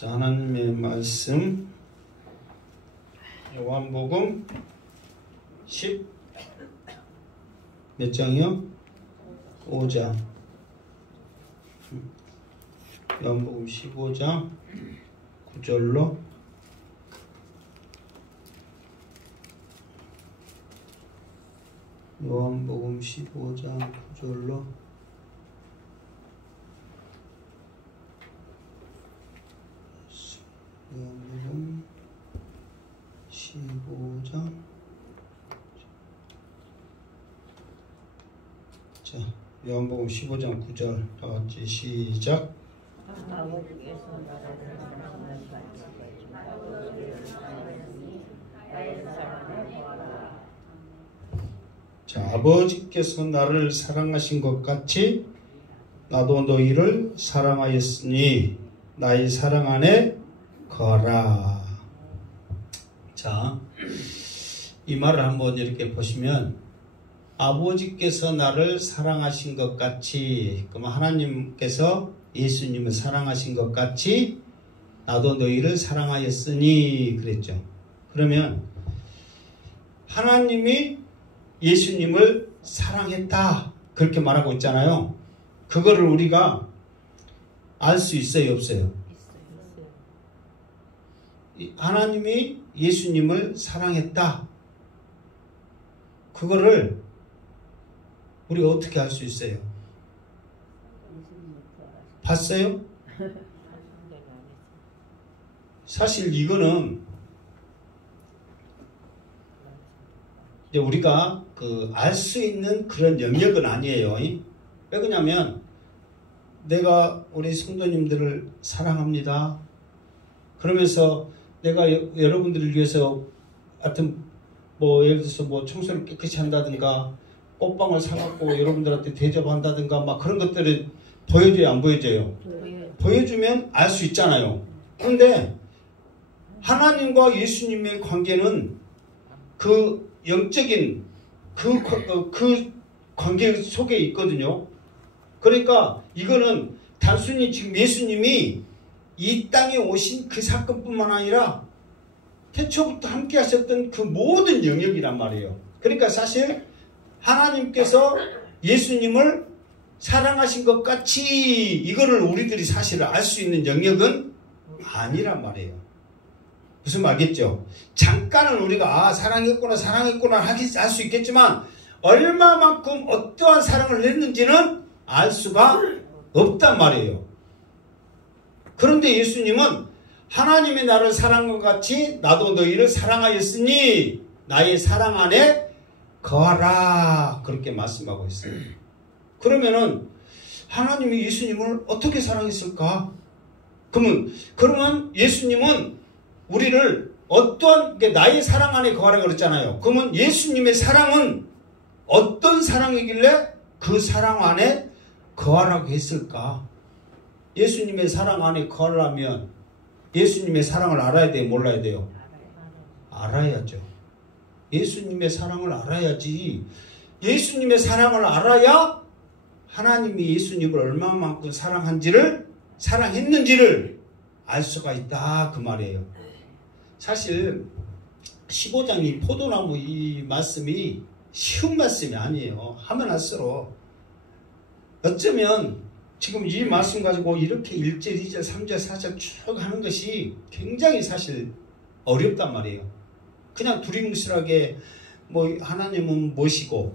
자, 하나님의 말씀 요한복음 몇 장이요? 5장. 요한복음 15장 9절로 요한복음 15장 9절로 요한복음 15장. 자, 요한복음 15장 9절 다 같이 시작. 자, 아버지께서 나를 사랑하신 것 같이 나도 너희를 사랑하였으니 나의 사랑 안에 거하라. 자, 이 말을 한번 이렇게 보시면 아버지께서 나를 사랑하신 것 같이, 그럼 하나님께서 예수님을 사랑하신 것 같이 나도 너희를 사랑하였으니 그랬죠. 그러면 하나님이 예수님을 사랑했다 그렇게 말하고 있잖아요. 그거를 우리가 알 수 있어요, 없어요? 하나님이 예수님을 사랑했다. 그거를 우리가 어떻게 알 수 있어요? 봤어요? 사실 이거는 이제 우리가 알 수 있는 그런 영역은 아니에요. 왜 그러냐면 내가 우리 성도님들을 사랑합니다. 그러면서 내가 여러분들을 위해서 하여튼 뭐 예를 들어서 뭐 청소를 깨끗이 한다든가 꽃방울 사갖고 여러분들한테 대접한다든가 막 그런 것들을 보여줘요, 안 보여줘요? 보여주면 알 수 있잖아요. 그런데 하나님과 예수님의 관계는 그 영적인 그 관계 속에 있거든요. 그러니까 이거는 단순히 지금 예수님이 이 땅에 오신 그 사건뿐만 아니라 태초부터 함께 하셨던 그 모든 영역이란 말이에요. 그러니까 사실 하나님께서 예수님을 사랑하신 것 같이 이거를 우리들이 사실 알 수 있는 영역은 아니란 말이에요. 무슨 말겠죠? 잠깐은 우리가 사랑했구나 할 수 있겠지만 얼마만큼 어떠한 사랑을 했는지는 알 수가 없단 말이에요. 그런데 예수님은 하나님이 나를 사랑한 것 같이 나도 너희를 사랑하였으니 나의 사랑 안에 거하라 그렇게 말씀하고 있어요. 그러면은 하나님이 예수님을 어떻게 사랑했을까? 그러면 예수님은 우리를 어떠한 나의 사랑 안에 거하라 그랬잖아요. 그러면 예수님의 사랑은 어떤 사랑이길래 그 사랑 안에 거하라고 했을까? 예수님의 사랑 안에 거하려면 예수님의 사랑을 알아야 돼요? 몰라야 돼요? 알아야죠. 예수님의 사랑을 알아야지. 예수님의 사랑을 알아야 하나님이 예수님을 얼마만큼 사랑했는지를 알 수가 있다 그 말이에요. 사실 15장이 포도나무 이 말씀이 쉬운 말씀이 아니에요. 하면 할수록 어쩌면 지금 이 말씀 가지고 이렇게 1절, 2절, 3절, 4절 쭉 하는 것이 굉장히 사실 어렵단 말이에요. 그냥 두리뭉실하게 뭐 하나님은 무엇이고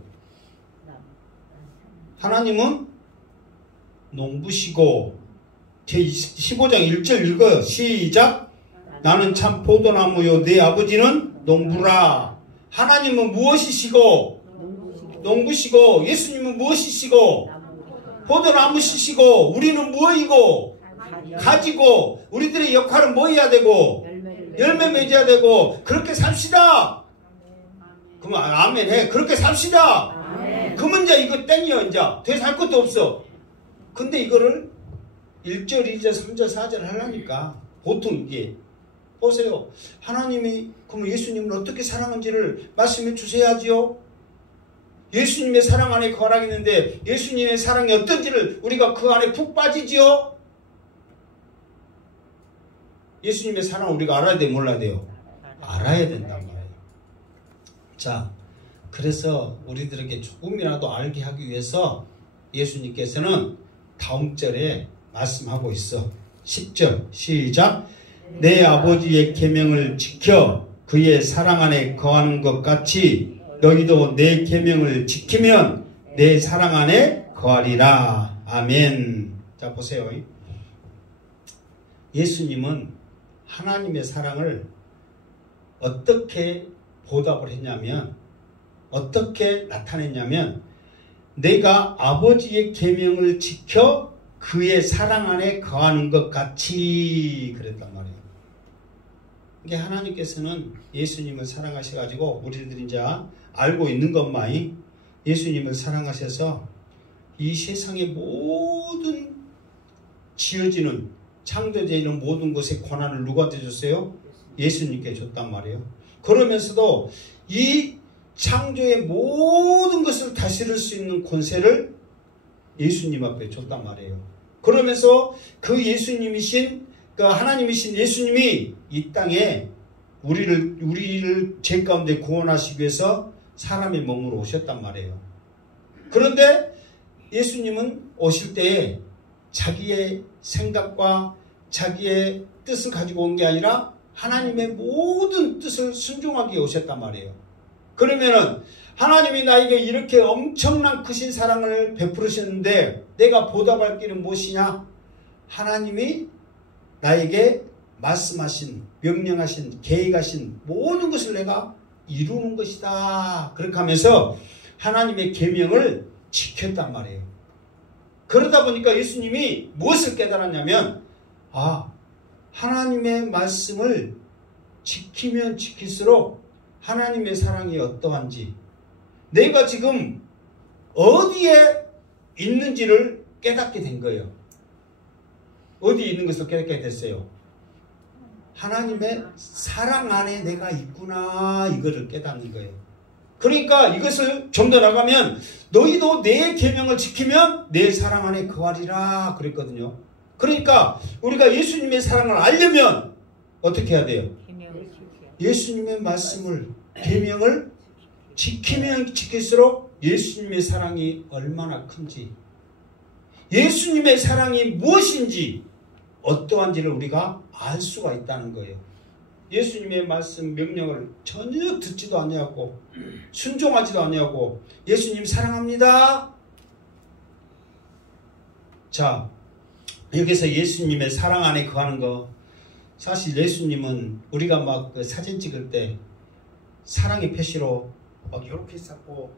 하나님은 농부시고 제 15장 1절 읽어요. 시작. 나는 참 포도나무요 내 아버지는 농부라. 하나님은 무엇이시고 농부시고 예수님은 무엇이시고 포도나무시시고 우리는 무엇이고 가지고 우리들의 역할은 뭐 해야 되고 열매 맺어야 되고 그렇게 삽시다. 그러면 아멘 해. 그렇게 삽시다. 그러면 이제 이거 땡이요. 이제 더 살 것도 없어. 근데 이거를 1절, 2절, 3절, 4절 하려니까 보통 이게 보세요. 하나님이 그럼 예수님을 어떻게 사랑한지를 말씀해 주셔야지요. 예수님의 사랑 안에 거하라겠는데 예수님의 사랑이 어떤지를 우리가 그 안에 푹 빠지지요. 예수님의 사랑을 우리가 알아야 돼요? 몰라야 돼요? 알아야 된단 말이에요. 자, 그래서 우리들에게 조금이라도 알게 하기 위해서 예수님께서는 다음 절에 말씀하고 있어. 10절 시작. 내 아버지의 계명을 지켜 그의 사랑 안에 거하는 것 같이 너희도 내 계명을 지키면 내 사랑 안에 거하리라. 아멘. 자, 보세요. 예수님은 하나님의 사랑을 어떻게 보답을 했냐면, 어떻게 나타냈냐면, 내가 아버지의 계명을 지켜 그의 사랑 안에 거하는 것 같이 그랬단 말이에요. 이게 하나님께서는 예수님을 사랑하셔가지고 우리들이 이제 알고 있는 것만이 예수님을 사랑하셔서 이 세상의 모든 지어지는 창조되는 모든 것의 권한을 누구한테 줬어요? 예수님께 줬단 말이에요. 그러면서도 이 창조의 모든 것을 다스릴 수 있는 권세를 예수님 앞에 줬단 말이에요. 그러면서 그 예수님이신, 그 하나님이신 예수님이 이 땅에 우리를 죄 가운데 구원하시기 위해서 사람의 몸으로 오셨단 말이에요. 그런데 예수님은 오실 때에 자기의 생각과 자기의 뜻을 가지고 온 게 아니라 하나님의 모든 뜻을 순종하기 위해 오셨단 말이에요. 그러면은 하나님이 나에게 이렇게 엄청난 크신 사랑을 베푸셨는데 내가 보답할 길은 무엇이냐? 하나님이 나에게 말씀하신, 명령하신, 계획하신 모든 것을 내가 이루는 것이다. 그렇게 하면서 하나님의 계명을 지켰단 말이에요. 그러다 보니까 예수님이 무엇을 깨달았냐면, 하나님의 말씀을 지키면 지킬수록 하나님의 사랑이 어떠한지, 내가 지금 어디에 있는지를 깨닫게 된 거예요. 어디에 있는 것을 깨닫게 됐어요? 하나님의 사랑 안에 내가 있구나, 이거를 깨닫는 거예요. 그러니까 이것을 좀 더 나가면 너희도 내 계명을 지키면 내 사랑 안에 거하리라 그랬거든요. 그러니까 우리가 예수님의 사랑을 알려면 어떻게 해야 돼요? 예수님의 말씀을, 계명을 지키면 지킬수록 예수님의 사랑이 얼마나 큰지, 예수님의 사랑이 무엇인지, 어떠한지를 우리가 알 수가 있다는 거예요. 예수님의 말씀, 명령을 전혀 듣지도 아니하고 순종하지도 아니하고 예수님 사랑합니다. 자, 여기서 예수님의 사랑 안에 거하는 거, 사실 예수님은 우리가 막 그 사진 찍을 때 사랑의 표시로 막 요렇게 쌓고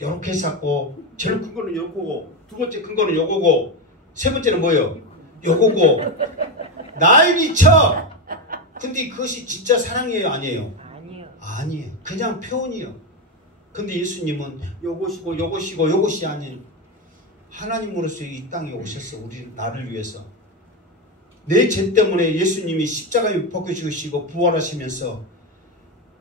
요렇게 쌓고, 제일 큰 거는 요거고, 두 번째 큰 거는 요거고, 세 번째는 뭐예요? 요거고, 난리쳐. 근데 그것이 진짜 사랑이에요, 아니에요? 아니에요. 그냥 표현이에요. 근데 예수님은 요것이고 요것이고 요것이 아닌 하나님으로서 이 땅에 오셨어. 나를 위해서. 내 죄 때문에 예수님이 십자가에 벗겨지시고 부활하시면서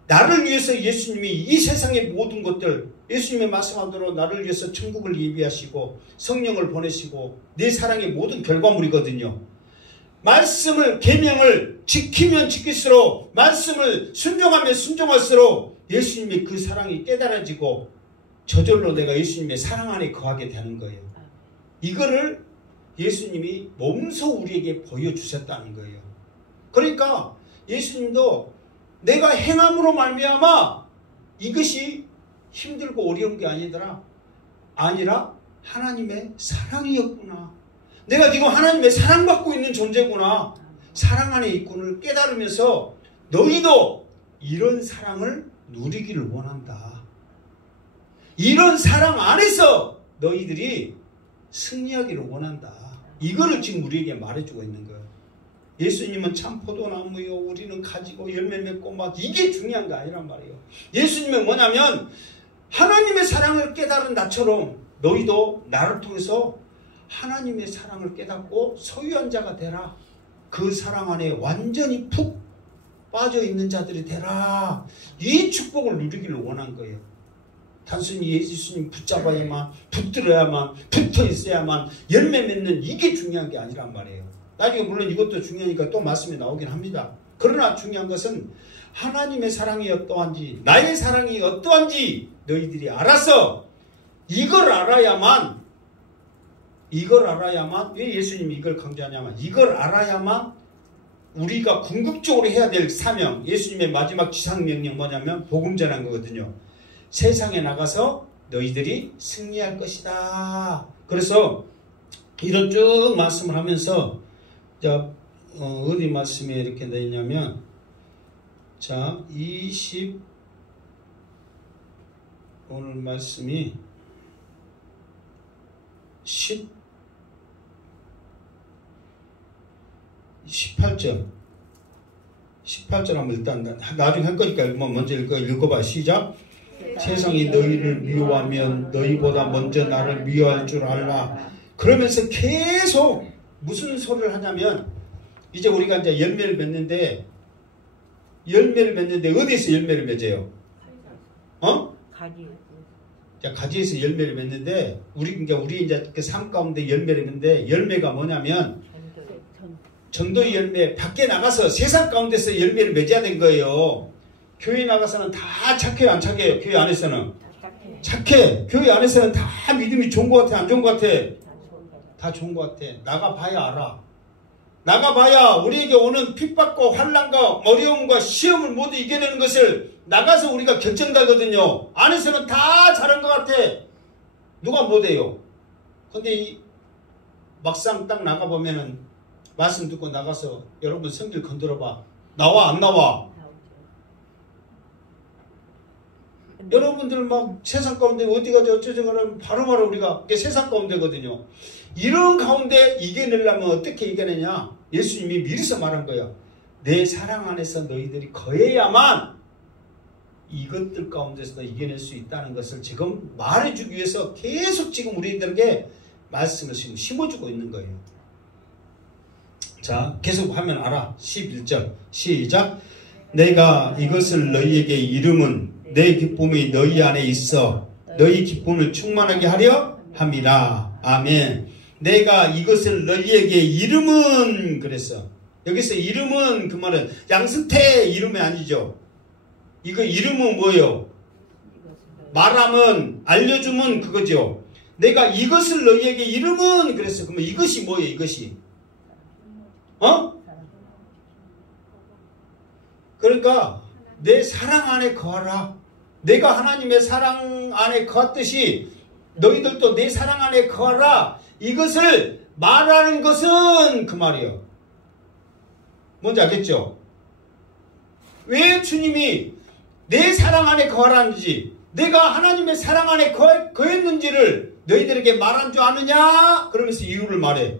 나를 위해서 예수님이 이 세상의 모든 것들, 예수님의 말씀한 대로 나를 위해서 천국을 예비하시고 성령을 보내시고 내 사랑의 모든 결과물이거든요. 말씀을, 계명을 지키면 지킬수록, 말씀을 순종하면 순종할수록 예수님의 그 사랑이 깨달아지고 저절로 내가 예수님의 사랑 안에 거하게 되는 거예요. 이거를 예수님이 몸소 우리에게 보여주셨다는 거예요. 그러니까 예수님도 내가 행함으로 말미암아 이것이 힘들고 어려운 게 아니라 하나님의 사랑이었구나. 내가 지금 하나님의 사랑받고 있는 존재구나. 사랑 안에 있구를 깨달으면서 너희도 이런 사랑을 누리기를 원한다. 이런 사랑 안에서 너희들이 승리하기를 원한다. 이거를 지금 우리에게 말해주고 있는 거예요. 예수님은 참 포도나무요, 우리는 가지고 열매 맺고 막 이게 중요한 게 아니란 말이에요. 예수님은 뭐냐면 하나님의 사랑을 깨달은 나처럼 너희도 나를 통해서 하나님의 사랑을 깨닫고 소유한 자가 되라. 그 사랑 안에 완전히 푹 빠져있는 자들이 되라. 이 축복을 누리기를 원한 거예요. 단순히 예수님 붙잡아야만, 붙들어야만, 붙어 있어야만 열매 맺는 이게 중요한 게 아니란 말이에요. 나중에 물론 이것도 중요하니까 또 말씀이 나오긴 합니다. 그러나 중요한 것은 하나님의 사랑이 어떠한지, 나의 사랑이 어떠한지 너희들이 알아서 이걸 알아야만, 왜 예수님이 이걸 강조하냐면 이걸 알아야만 우리가 궁극적으로 해야 될 사명, 예수님의 마지막 지상명령 뭐냐면 복음 전한 거거든요. 세상에 나가서 너희들이 승리할 것이다. 그래서 이런 쭉 말씀을 하면서 어디 말씀에 이렇게 되어 있냐면 자, 오늘 말씀이 18절 한번 일단 나중에 할 거니까 먼저 읽어봐. 시작. 세상이 너희를 미워하면 너희보다 먼저 나를 미워할 줄 알라. 그러면서 계속 무슨 소리를 하냐면 이제 우리가 이제 열매를 맺는데 어디에서 열매를 맺어요? 가지에서 열매를 맺는데 우리 이제 그 삶 가운데 열매를 맺는데 열매가 뭐냐면 전도의 열매, 밖에 나가서 세상 가운데서 열매를 맺어야 된 거예요. 교회 나가서는 다 착해요, 안 착해요? 교회 안에서는 착해. 교회 안에서는 다 믿음이 좋은 것 같아, 안 좋은 것 같아? 다 좋은 것 같아. 나가봐야 알아. 나가봐야 우리에게 오는 핍박과 환난과 어려움과 시험을 모두 이겨내는 것을 나가서 우리가 결정하거든요. 안에서는 다 잘한 것 같아. 누가 못해요. 근데 막상 딱 나가보면은 말씀 듣고 나가서 여러분 성질 건드려봐. 나와 안 나와? 여러분들 막 세상 가운데 어디 가지 어쩌죠 그러면 바로바로 우리가 세상 가운데거든요. 이런 가운데 이겨내려면 어떻게 이겨내냐? 예수님이 미리서 말한 거예요. 내 사랑 안에서 너희들이 거해야만 이것들 가운데서도 이겨낼 수 있다는 것을 지금 말해주기 위해서 계속 지금 우리들에게 말씀을 지금 심어주고 있는 거예요. 자, 계속 하면 알아. 11절 시작. 내가 이것을 너희에게 이름은 내 기쁨이 너희 안에 있어 너희 기쁨을 충만하게 하려 함이라. 아멘. 내가 이것을 너희에게 이름은 그랬어. 여기서 이름은 그 말은 양승태 이름이 아니죠. 이거 이름은 뭐예요? 말하면 알려주면 그거죠. 내가 이것을 너희에게 이름은 그랬어. 그러면 이것이 뭐예요? 이것이 그러니까 내 사랑 안에 거하라. 내가 하나님의 사랑 안에 거했듯이 너희들도 내 사랑 안에 거하라. 이것을 말하는 것은 그 말이에요. 뭔지 알겠죠? 왜 주님이 내 사랑 안에 거하라는지, 내가 하나님의 사랑 안에 거했는지를 너희들에게 말한 줄 아느냐? 그러면서 이유를 말해.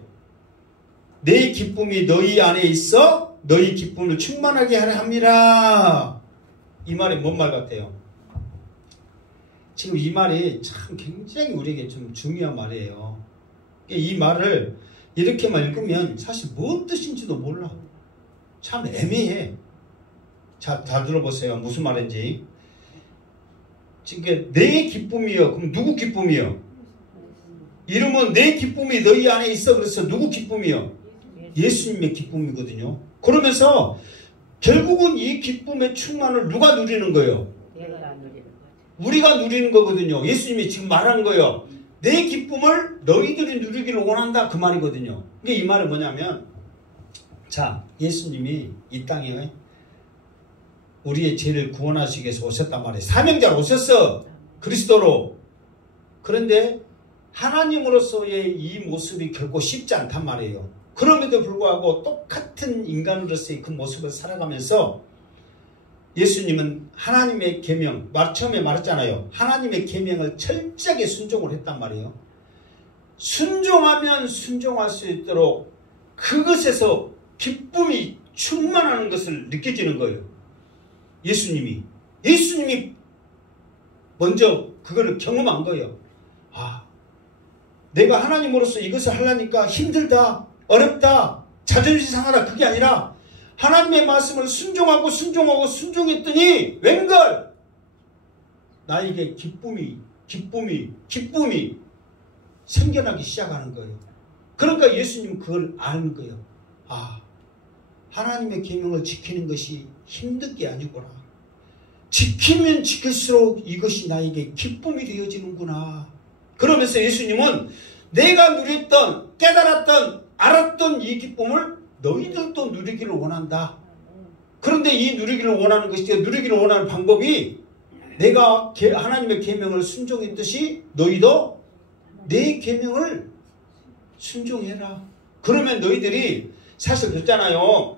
내 기쁨이 너희 안에 있어 너희 기쁨을 충만하게 하려 함이라. 이 말이 뭔 말 같아요? 지금 이 말이 참 굉장히 우리에게 좀 중요한 말이에요. 이 말을 이렇게만 읽으면 사실 무슨 뜻인지도 몰라. 참 애매해. 자, 다 들어보세요. 무슨 말인지. 지금 내 기쁨이요. 그럼 누구 기쁨이요? 이름은 내 기쁨이 너희 안에 있어. 그래서 누구 기쁨이요? 예수님의 기쁨이거든요. 그러면서 결국은 이 기쁨의 충만을 누가 누리는 거예요? 우리가 누리는 거거든요. 예수님이 지금 말하는 거예요. 내 기쁨을 너희들이 누리기를 원한다. 그 말이거든요. 이게 이 말은 뭐냐면, 자, 예수님이 이 땅에 우리의 죄를 구원하시기 위해서 오셨단 말이에요. 사명자로 오셨어. 그리스도로. 그런데 하나님으로서의 이 모습이 결코 쉽지 않단 말이에요. 그럼에도 불구하고 똑같은 인간으로서의 그 모습을 살아가면서 예수님은 하나님의 계명, 처음에 말했잖아요. 하나님의 계명을 철저하게 순종을 했단 말이에요. 순종하면 순종할 수 있도록 그것에서 기쁨이 충만하는 것을 느껴지는 거예요. 예수님이 먼저 그거를 경험한 거예요. 아, 내가 하나님으로서 이것을 하려니까 힘들다, 어렵다, 자존심 상하다, 그게 아니라 하나님의 말씀을 순종했더니 웬걸 나에게 기쁨이 생겨나기 시작하는 거예요. 그러니까 예수님은 그걸 아는 거예요. 아, 하나님의 계명을 지키는 것이 힘든 게 아니구나. 지키면 지킬수록 이것이 나에게 기쁨이 되어지는구나. 그러면서 예수님은 내가 누렸던, 깨달았던, 알았던 이 기쁨을 너희들도 누리기를 원한다. 그런데 이 누리기를 원하는 것이, 누리기를 원하는 방법이 내가 하나님의 계명을 순종했듯이 너희도 내 계명을 순종해라. 그러면 너희들이 사실 그렇잖아요.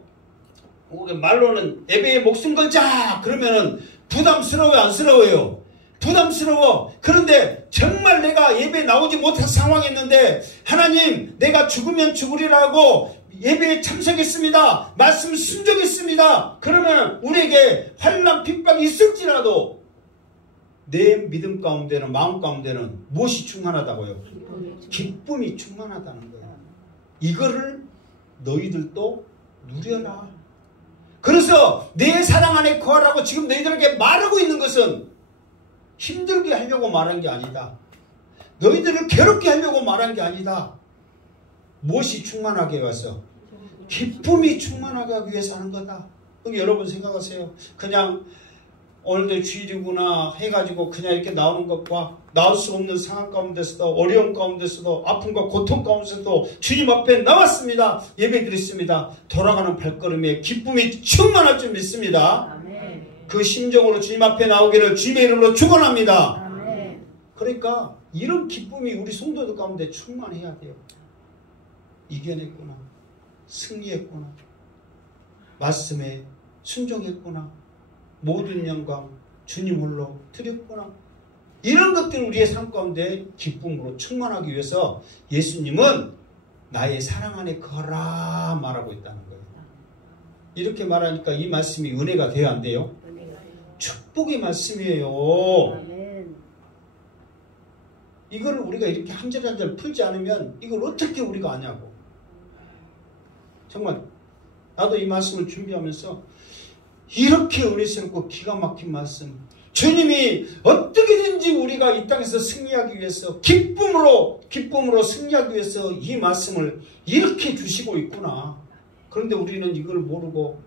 말로는 예배에 목숨 걸자 그러면은 부담스러워요, 안쓰러워요? 부담스러워. 그런데 정말 내가 예배에 나오지 못한 상황이었는데 하나님 내가 죽으면 죽으리라고 예배에 참석했습니다. 말씀 순종했습니다. 그러면 우리에게 환난 핍박이 있을지라도 내 믿음 가운데는, 마음 가운데는 무엇이 충만하다고요? 기쁨이 충만하다는 거예요. 이거를 너희들도 누려라. 그래서 내 사랑 안에 거하라고 지금 너희들에게 말하고 있는 것은 힘들게 하려고 말한 게 아니다. 너희들을 괴롭게 하려고 말한 게 아니다. 무엇이 충만하게 와서? 기쁨이 충만하게 하기 위해서 하는 거다. 여러분 생각하세요. 그냥 오늘도 주일이구나 해가지고 그냥 이렇게 나오는 것과 나올 수 없는 상황 가운데서도, 어려움 가운데서도, 아픔과 고통 가운데서도 주님 앞에 나왔습니다. 예배 드렸습니다. 돌아가는 발걸음에 기쁨이 충만할 줄 믿습니다. 아멘. 그 심정으로 주님 앞에 나오기를 주님의 이름으로 축원합니다. 아멘. 그러니까 이런 기쁨이 우리 성도들 가운데 충만해야 돼요. 이겨냈구나, 승리했구나, 말씀에 순종했구나, 모든 영광 주님 홀로 드렸구나. 이런 것들을 우리의 삶 가운데 기쁨으로 충만하기 위해서 예수님은 나의 사랑 안에 거라 말하고 있다는 거예요. 이렇게 말하니까 이 말씀이 은혜가 돼야 안 돼요? 축복의 말씀이에요. 이거를 우리가 이렇게 한 절 한 절 풀지 않으면 이걸 어떻게 우리가 아냐고. 정말 나도 이 말씀을 준비하면서 이렇게 은혜스럽고 기가 막힌 말씀, 주님이 어떻게든지 우리가 이 땅에서 승리하기 위해서 기쁨으로 승리하기 위해서 이 말씀을 이렇게 주시고 있구나. 그런데 우리는 이걸 모르고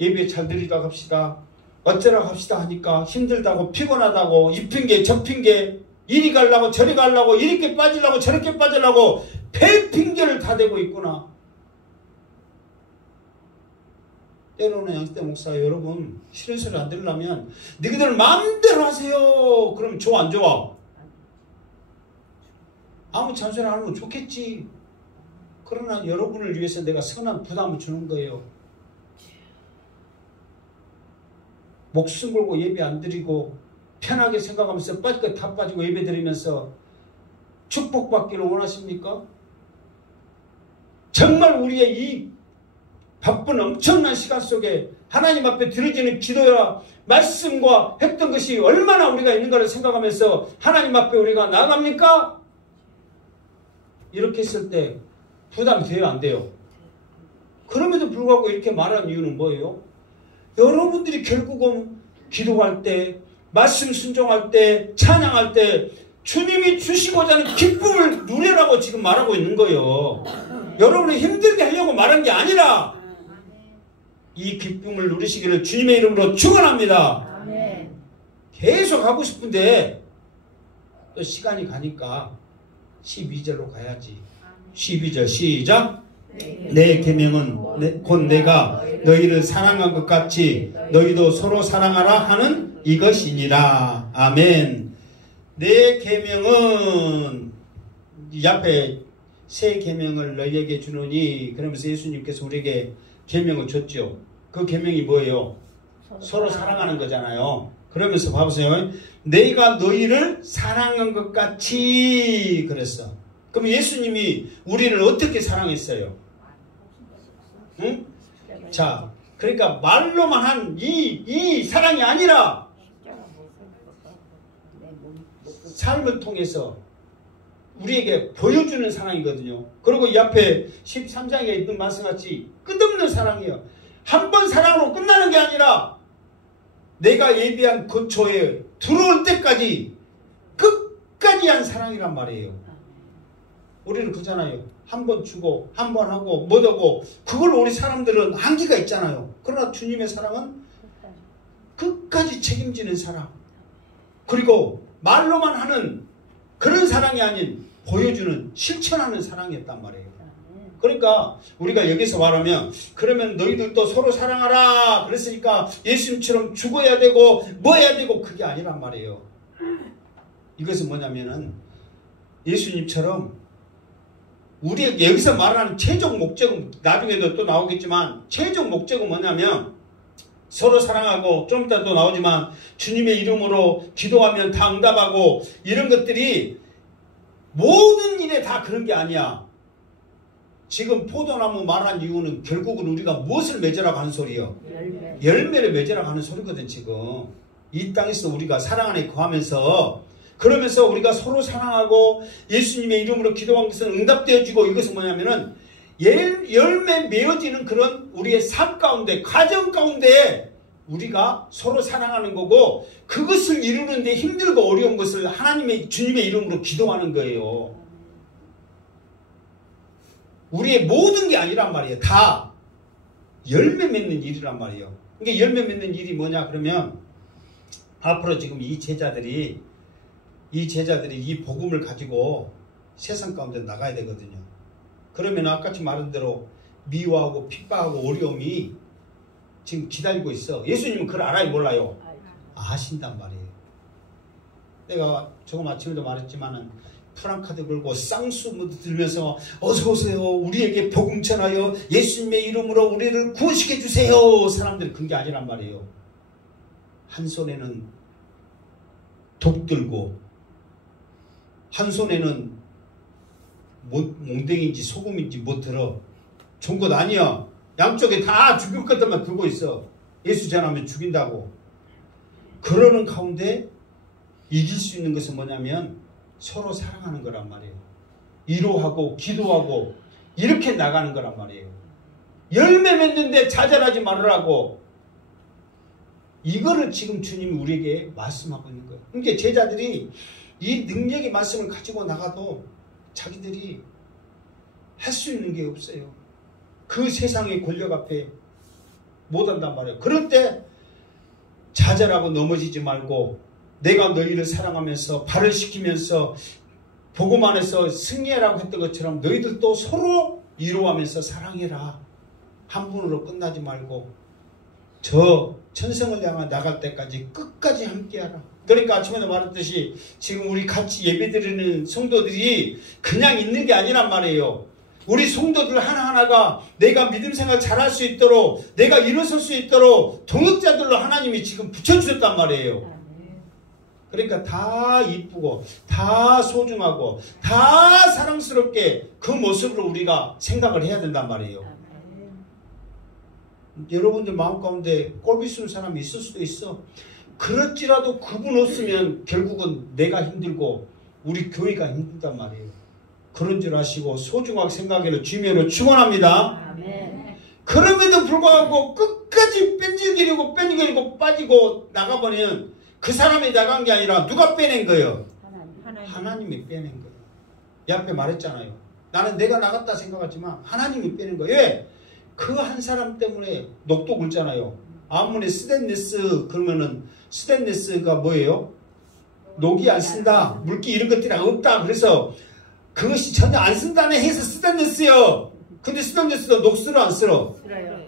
예배 잘 드리라고 합시다, 어쩌라고 합시다 하니까 힘들다고, 피곤하다고, 이 핑계 저 핑계, 이리 가려고 저리 가려고, 이렇게 빠지려고 저렇게 빠지려고 배 핑계를 다 대고 있구나. 때로는 양식대 목사, 여러분 싫은 소리 안 들으려면 너희들 마음대로 하세요. 그러면 좋아 안 좋아? 아무 잔소리 안 하면 좋겠지. 그러나 여러분을 위해서 내가 선한 부담을 주는 거예요. 목숨 걸고 예배 안 드리고 편하게 생각하면서 빠질 거 다 빠지고 예배 드리면서 축복받기를 원하십니까? 정말 우리의 이 바쁜 엄청난 시간 속에 하나님 앞에 드려지는 기도야 말씀과 했던 것이 얼마나 우리가 있는가를 생각하면서 하나님 앞에 우리가 나갑니까? 이렇게 했을 때 부담이 돼요, 안 돼요? 그럼에도 불구하고 이렇게 말하는 이유는 뭐예요? 여러분들이 결국은 기도할 때, 말씀 순종할 때, 찬양할 때 주님이 주시고자 하는 기쁨을 누리라고 지금 말하고 있는 거예요. 여러분이 힘들게 하려고 말한 게 아니라 이 기쁨을 누리시기를 주님의 이름으로 축원합니다. 아멘. 계속 하고 싶은데 또 시간이 가니까 12절로 가야지. 12절 시작. 내 계명은 곧 내가 너희를 사랑한 것 같이 너희도 서로 사랑하라 하는 이것이니라. 아멘. 내 계명은 이 앞에 새 계명을 너희에게 주노니, 그러면서 예수님께서 우리에게 계명을 줬죠. 그 계명이 뭐예요? 서로 사랑하는 거잖아요. 그러면서 봐보세요. 내가 너희를 사랑한 것 같이 그랬어. 그럼 예수님이 우리를 어떻게 사랑했어요? 응? 자, 그러니까 말로만 한 이 사랑이 아니라 삶을 통해서 우리에게 보여주는 사랑이거든요. 그리고 이 앞에 13장에 있는 말씀같이 끝없는 사랑이에요. 한 번 사랑으로 끝나는 게 아니라 내가 예비한 거처에 들어올 때까지 끝까지 한 사랑이란 말이에요. 우리는 그잖아요. 한 번 주고 한 번 하고 뭐하고 그걸 우리 사람들은 한계가 있잖아요. 그러나 주님의 사랑은 끝까지 책임지는 사랑. 그리고 말로만 하는 그런 사랑이 아닌 보여주는 실천하는 사랑이었단 말이에요. 그러니까 우리가 여기서 말하면 그러면 너희들도 서로 사랑하라 그랬으니까 예수님처럼 죽어야 되고 뭐 해야 되고 그게 아니란 말이에요. 이것은 뭐냐면은 예수님처럼 우리에게 여기서 말하는 최종 목적은 나중에도 또 나오겠지만 최종 목적은 뭐냐면 서로 사랑하고 좀 이따 또 나오지만 주님의 이름으로 기도하면 다 응답하고 이런 것들이 모든 일에 다 그런 게 아니야. 지금 포도나무 말한 이유는 결국은 우리가 무엇을 맺으라고 하는 소리요? 열매를 맺으라고 하는 소리거든. 지금 이 땅에서 우리가 사랑 안에 거하면서 그러면서 우리가 서로 사랑하고 예수님의 이름으로 기도한 것은 응답되어지고 이것은 뭐냐면은 열매 맺어지는 그런 우리의 삶 가운데 가정 가운데 우리가 서로 사랑하는 거고 그것을 이루는데 힘들고 어려운 것을 하나님의 주님의 이름으로 기도하는 거예요. 우리의 모든 게 아니란 말이에요. 다 열매 맺는 일이란 말이에요. 그러니까 열매 맺는 일이 뭐냐 그러면 앞으로 지금 이 제자들이 이 복음을 가지고 세상 가운데 나가야 되거든요. 그러면 아까처럼 말한 대로 미워하고 핍박하고 어려움이 지금 기다리고 있어. 예수님은 그걸 알아요 몰라요? 아신단 말이에요. 내가 조금 아침에도 말했지만은 프랑카드 걸고 쌍수 들면서 어서 오세요. 우리에게 복음 전하여 예수님의 이름으로 우리를 구원시켜 주세요. 사람들이 그런 게 아니란 말이에요. 한 손에는 독 들고 한 손에는 몽댕인지 소금인지 못 들어. 좋은 것 아니야. 양쪽에 다 죽일 것들만 들고 있어. 예수 전하면 죽인다고. 그러는 가운데 이길 수 있는 것은 뭐냐면 서로 사랑하는 거란 말이에요. 위로하고 기도하고 이렇게 나가는 거란 말이에요. 열매 맺는데 좌절하지 말으라고. 이거를 지금 주님이 우리에게 말씀하고 있는 거예요. 그러니까 제자들이 이 능력의 말씀을 가지고 나가도 자기들이 할 수 있는 게 없어요. 그 세상의 권력 앞에 못한단 말이에요. 그럴 때 좌절하고 넘어지지 말고 내가 너희를 사랑하면서 발을 시키면서 복음 안에서 승리하라고 했던 것처럼 너희들도 서로 위로하면서 사랑해라. 한 분으로 끝나지 말고 저 천성을 향해 나갈 때까지 끝까지 함께하라. 그러니까 아침에도 말했듯이 지금 우리 같이 예배드리는 성도들이 그냥 있는 게 아니란 말이에요. 우리 성도들 하나하나가 내가 믿음 생활 잘할 수 있도록 내가 일어설 수 있도록 동역자들로 하나님이 지금 붙여주셨단 말이에요. 그러니까 다 이쁘고 다 소중하고 다 사랑스럽게 그 모습으로 우리가 생각을 해야 된단 말이에요. 여러분들 마음 가운데 꼴비 쓰는 사람이 있을 수도 있어. 그렇지라도 그분 없으면 결국은 내가 힘들고 우리 교회가 힘들단 말이에요. 그런 줄 아시고 소중하게 생각해서 주님으로 축원합니다. 그럼에도 불구하고 끝까지 뺀질거리고 빠지고 나가버리면 그 사람이 나간 게 아니라 누가 빼낸 거예요? 하나님이 빼낸 거예요. 이 앞에 말했잖아요. 나는 내가 나갔다 생각하지만 하나님이 빼낸 거예요. 왜? 그 한 사람 때문에 녹도 굴잖아요. 아무리 스테인리스 그러면은 스테인리스가 뭐예요? 녹이 안 쓴다. 물기 이런 것들이 없다. 그래서 그것이 전혀 안 쓴다네 해서 스테인리스요. 근데 스테인리스도 녹 쓸어 안 쓸어?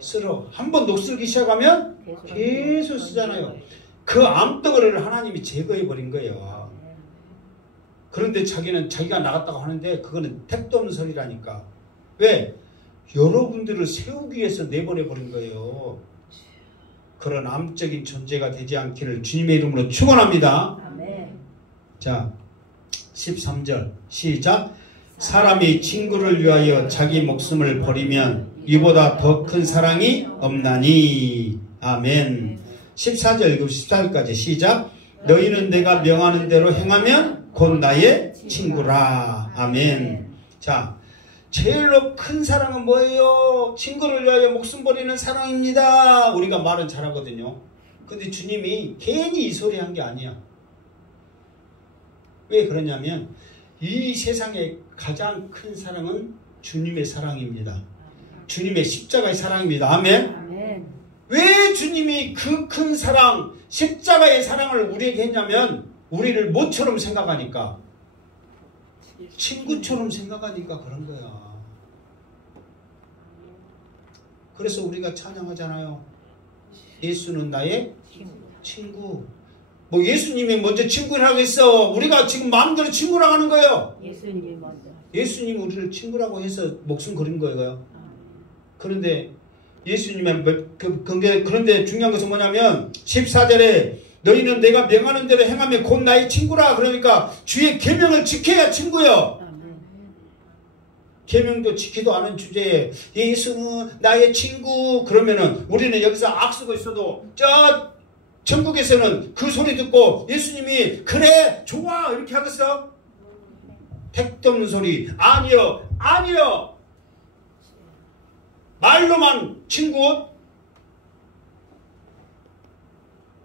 쓸어. 한번 녹 쓰기 시작하면 계속 쓰잖아요. 그 암덩어리를 하나님이 제거해 버린 거예요. 그런데 자기는 자기가 나갔다고 하는데 그거는 택도 없는 소리라니까. 왜? 여러분들을 세우기 위해서 내보내 버린 거예요. 그런 암적인 존재가 되지 않기를 주님의 이름으로 축원합니다. 자, 13절 시작. 사람이 친구를 위하여 자기 목숨을 버리면 이보다 더 큰 사랑이 없나니. 아멘. 14절 14절까지 시작. 너희는 내가 명하는 대로 행하면 곧 나의 친구라. 아멘. 자, 제일로 큰 사랑은 뭐예요? 친구를 위하여 목숨 버리는 사랑입니다. 우리가 말은 잘하거든요. 근데 주님이 괜히 이 소리 한 게 아니야. 왜 그러냐면 이 세상에 가장 큰 사랑은 주님의 사랑입니다. 주님의 십자가의 사랑입니다. 아멘. 아멘. 왜 주님이 그 큰 사랑, 십자가의 사랑을 우리에게 했냐면 우리를 뭐처럼 생각하니까, 친구처럼 생각하니까 그런 거야. 그래서 우리가 찬양하잖아요. 예수는 나의 친구. 뭐 예수님이 먼저 친구라고 했어. 우리가 지금 마음대로 친구라고 하는 거예요. 예수님이 먼저. 예수님이 우리를 친구라고 해서 목숨 걸은 거예요. 그런데 예수님의 그런데 중요한 것은 뭐냐면 14절에 너희는 내가 명하는 대로 행하면 곧 나의 친구라. 그러니까 주의 계명을 지켜야 친구요. 계명도 지키도 않은 주제에 예수는 나의 친구 그러면은 우리는 여기서 악쓰고 있어도 저 천국에서는 그 소리 듣고 예수님이 그래 좋아 이렇게 하겠어? 택도 없는 소리. 아니요 아니요. 말로만 친구,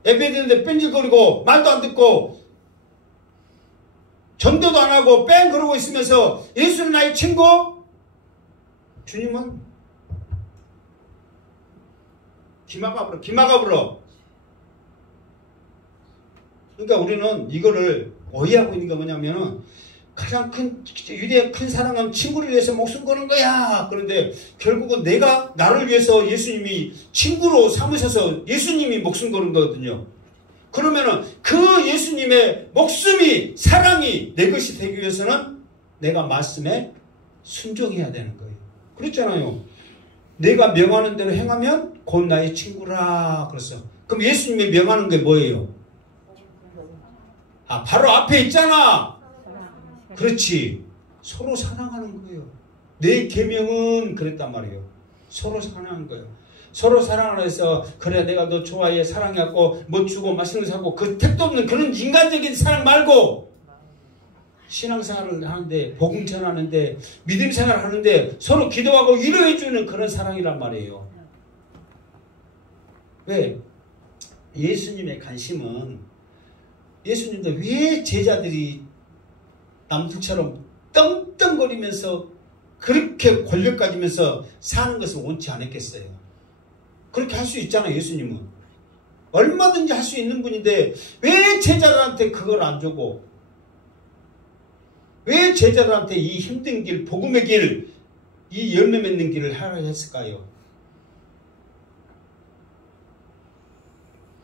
예배드리는데 뺀질거리고 말도 안 듣고 전도도 안 하고 뺑 그러고 있으면서 예수는 나의 친구? 주님은 기마가 불어. 그러니까 우리는 이거를 오해하고 있는 게 뭐냐면은 가장 유대의 큰 사랑은 친구를 위해서 목숨 거는 거야. 그런데 결국은 나를 위해서 예수님이 친구로 삼으셔서 예수님이 목숨 거는 거거든요. 그러면은 그 예수님의 목숨이, 사랑이 내 것이 되기 위해서는 내가 말씀에 순종해야 되는 거예요. 그렇잖아요. 내가 명하는 대로 행하면 곧 나의 친구라 그랬어. 그럼 예수님이 명하는 게 뭐예요? 바로 앞에 있잖아. 그렇지. 서로 사랑하는 거예요. 내 계명은 그랬단 말이에요. 서로 사랑하는 거예요. 서로 사랑을 해서 그래 내가 너 좋아해 사랑해갖고 뭐 주고 맛있는 거 사고 그 택도 없는 그런 인간적인 사랑 말고 신앙생활을 하는데 복음 전하는데 믿음 생활을 하는데 서로 기도하고 위로해주는 그런 사랑이란 말이에요. 왜? 예수님의 관심은 예수님도 왜 제자들이 남들처럼 떵떵거리면서 그렇게 권력 가지면서 사는 것을 원치 않았겠어요. 그렇게 할 수 있잖아요. 예수님은 얼마든지 할 수 있는 분인데 왜 제자들한테 그걸 안 주고 왜 제자들한테 이 힘든 길, 복음의 길, 이 열매 맺는 길을 하라 했을까요?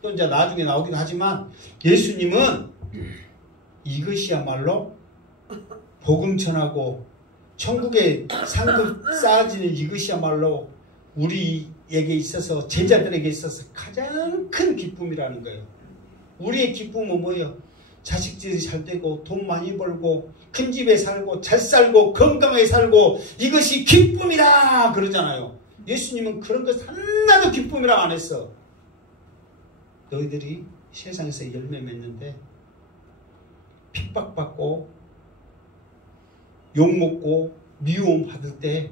또 이제 나중에 나오긴 하지만 예수님은 이것이야말로 복음 전하고 천국의 상급 쌓아지는 이것이야말로 우리에게 있어서 제자들에게 있어서 가장 큰 기쁨이라는 거예요. 우리의 기쁨은 뭐예요? 자식들이 잘 되고 돈 많이 벌고 큰 집에 살고 잘 살고 건강하게 살고 이것이 기쁨이다 그러잖아요. 예수님은 그런 것 하나도 기쁨이라 안 했어. 너희들이 세상에서 열매 맺는데 핍박받고 욕먹고 미움 받을 때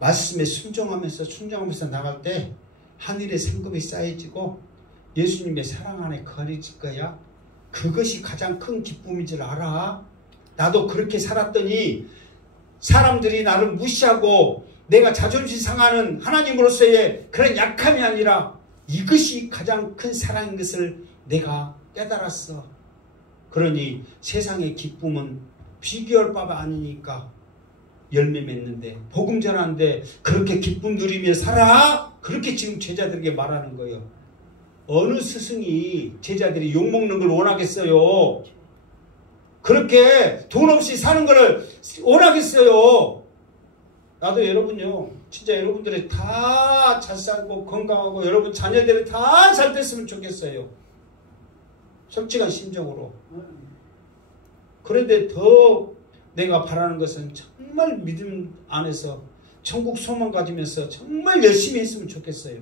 말씀에 순종하면서 나갈 때 하늘의 상급이 쌓여지고 예수님의 사랑 안에 거해질 거야. 그것이 가장 큰 기쁨인 줄 알아. 나도 그렇게 살았더니 사람들이 나를 무시하고 내가 자존심 상하는 하나님으로서의 그런 약함이 아니라 이것이 가장 큰 사랑인 것을 내가 깨달았어. 그러니 세상의 기쁨은 비교할 바가 아니니까 열매 맺는데 복음 전하는데 그렇게 기쁨 누리며 살아. 그렇게 지금 제자들에게 말하는 거예요. 어느 스승이 제자들이 욕먹는 걸 원하겠어요? 그렇게 돈 없이 사는 걸 원하겠어요? 나도 여러분요, 진짜 여러분들이 다 잘 살고 건강하고 여러분 자녀들이 다 잘 됐으면 좋겠어요. 솔직한 심정으로. 그런데 더 내가 바라는 것은 정말 믿음 안에서 천국 소망 가지면서 정말 열심히 했으면 좋겠어요.